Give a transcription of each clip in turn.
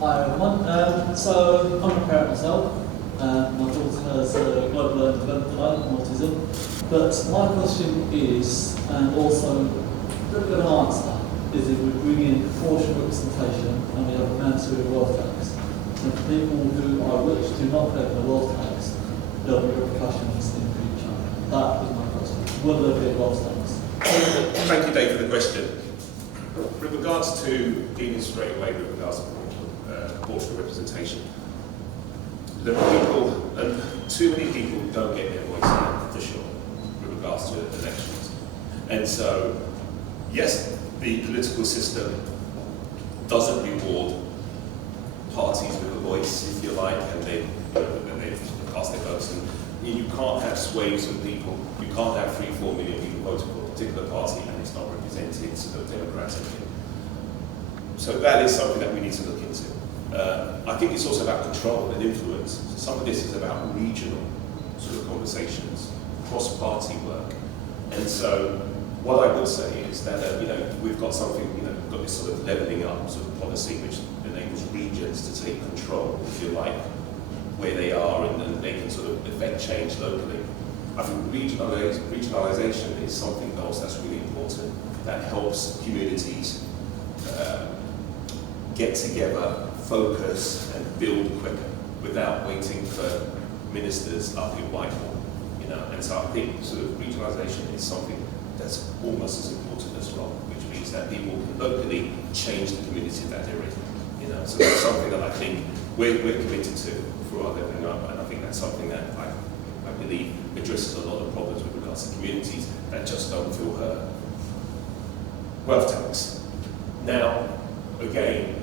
Hi everyone. So I'm a parent myself. My daughter has global learning development delay and autism. But my question is, and also a little bit of an answer, is if we bring in proportional representation and we have a mandatory wealth tax, and for people who are rich do not pay for the wealth tax, there will be repercussions in the future. That is my question. Will there be a wealth tax? Thank you, Dave, for the question. With regards to dealing straight away with regards to proportional representation, there are people, and too many people don't get their voice heard, for sure, with regards to elections. And so, yes, the political system doesn't reward parties with a voice, if you like, and they cast their votes. And you can't have sways of people, you can't have 3-4 million people voting for a particular party and it's not represented sort of democratically. So that is something that we need to look into. I think it's also about control and influence. So some of this is about regional sort of conversations, cross-party work. And so what I would say is that we've got something, we've got this sort of levelling up sort of policy which enables regions to take control, if you like, where they are, and they can sort of effect change locally. I think regionalisation is something else that's really important, that helps communities get together, focus and build quicker without waiting for ministers up in Whitehall. And so I think sort of regionalisation is something that's almost as important as well, which means that people can locally change the community that they're in. So that's something that I think we're committed to for our levelling up, and I think that's something that I believe addresses a lot of problems with regards to communities that just don't feel heard. Wealth tax. Now, again,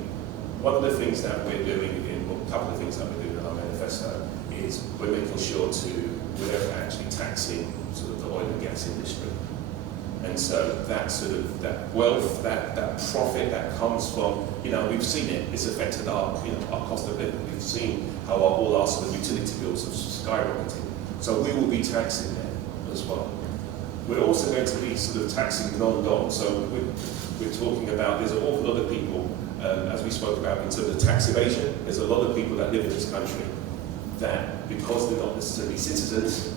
one of the things that we're doing, a couple of things that we're doing in our manifesto, is we're making sure we're actually taxing sort of the oil and gas industry. And so that sort of, that wealth, that profit that comes from, we've seen it, it's affected our cost of living. We've seen how all our sort of utility bills have skyrocketed. So we will be taxing them as well. We're also going to be sort of taxing non-dom. So we're talking about, there's an awful lot of people, as we spoke about in terms of tax evasion, there's a lot of people that live in this country that, because they're not necessarily citizens,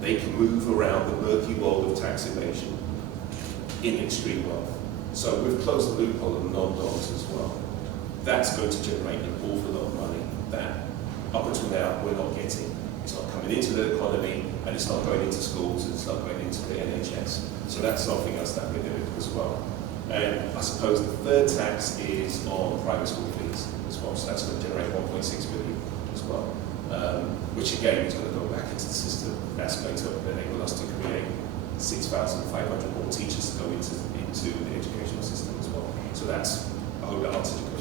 they can move around the murky world of tax evasion in extreme wealth. So we've closed the loophole of non-doms as well. That's going to generate an awful lot of money that, up until now, we're not getting. It's not coming into the economy, and it's not going into schools, and it's not going into the NHS. So that's something else that we're doing as well. And I suppose the third tax is on private school fees as well. So that's going to generate 1.6 billion as well, which again is going to go back into the system. That's going to enable us to create 6,500 more teachers to go into the educational system as well. So that's, I hope that answers your question.